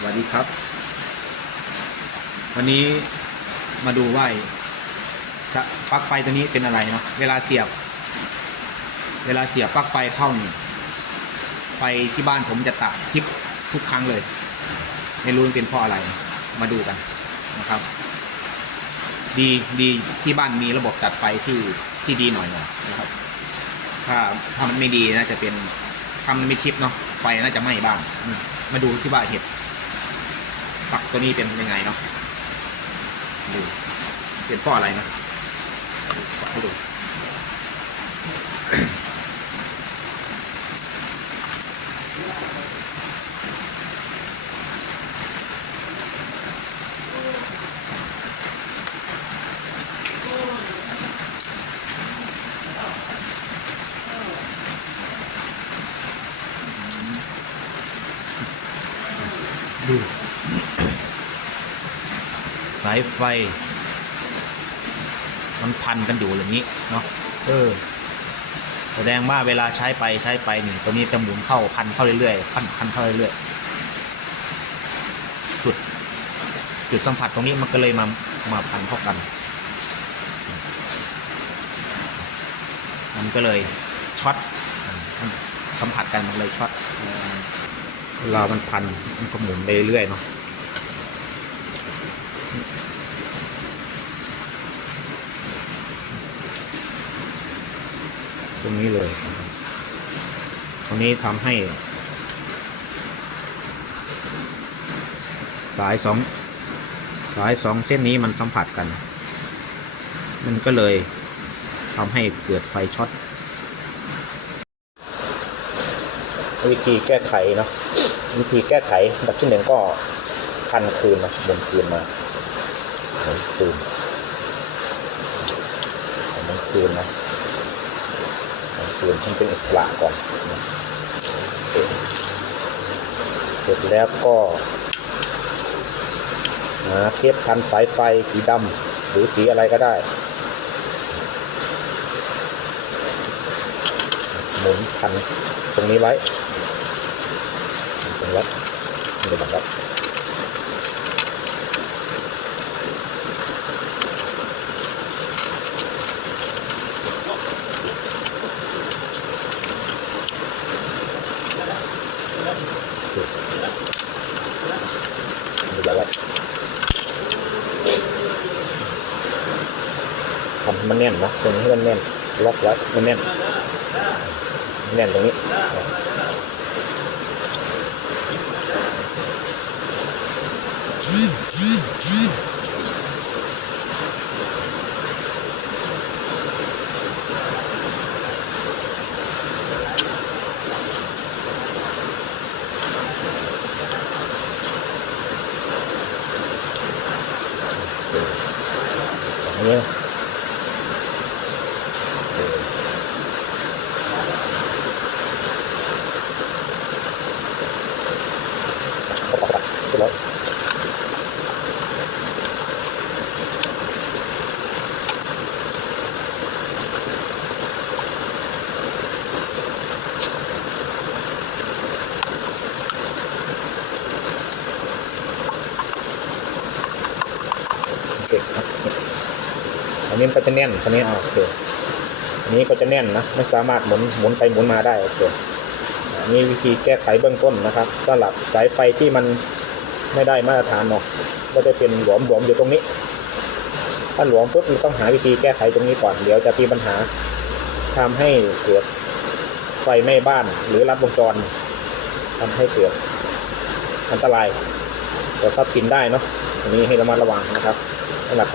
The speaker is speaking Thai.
สวัสดีครับ วันนี้มาดูว่าจะปลั๊กไฟตัวนี้เป็นอะไรเนาะเวลาเสียบ เวลาเสียบปลั๊กไฟเข้านี่ไฟที่บ้านผมจะตัดทิกทุกครั้งเลย ไม่รู้มันเป็นเพราะอะไรมาดูกันนะครับ ดีดีที่บ้านมีระบบตัดไฟที่ที่ดีหน่อยหน่อยนะครับ ถ้าถ้ามันไม่ดีน่าจะเป็นถ้ามันไม่ทิปเนาะไฟน่าจะไหม้บ้างมาดูที่ว่านเห็ด ปักตัวนี้เป็นยังไงเนาะดูเป็นพราะอะไรนะปักให้ดูดู สายไฟ มันพันกันอยู่อย่างนี้เนาะเออ แสดงว่าเวลาใช้ไปใช้ไปนี่ตัวนี้จะหมุนเข้าพันเข้าเรื่อยๆพันพันเข้าเรื่อยๆจุดจุดสัมผัสตรงนี้มันก็เลยมามาพันเข้ากัน มันก็เลยช็อตอ่าสัมผัสกันมันเลยช็อตเออเวลามันพันมันก็หมุนไปเรื่อยๆเนาะ ตรงนี้เลย ตรงนี้ทำให้ สายสองสายสองเส้นนี้มันสัมผัสกัน มันก็เลยทำให้เกิดไฟช็อตวิธีแก้ไขเนาะวิธีแก้ไขแบบที่หนึ่งก็พันคืนนะหมุนคืนมาหมุนคืนหมุนคืนนะ คืนให้เป็นอิสระก่อนเคเสร็จแล้วก็หาเทปพันสายไฟสีดำหรือสีอะไรก็ได้ หมุนพันตรงนี้ไว้ตรงนี้ไว้นี่นะครับนี่แบบไว้ ทำให้มันแน่นนะตรงนี้ให้มันแน่นล็อกไว้มันแน่น แน่นตรงนี้อันนี้ก็ปรับไปแล้วโอ เคครับอันนี้ก็จะแน่นอันนี้อ่าโอเคอันนี้ก็จะแน่นนะไม่สามารถหมุนหมุนไปหมุนมาได้โอเคอันนี้วิธีแก้ไขเบื้องต้นนะครับสำหรับสายไฟที่มันไม่ได้มาตรฐานเนาะก็จะเป็นหลวมหลวมอยู่ตรงนี้ ถ้าหลวมปุ๊บเราต้องหาวิธีแก้ไขตรงนี้ก่อน เดี๋ยวจะมีปัญหาทำให้เกิดไฟไหม้บ้านหรือรัดวงจรทำให้เกิดอันตรายต่อทรัพย์สินได้เนาะอันนี้ให้ระมัดระวังนะครับ หรับ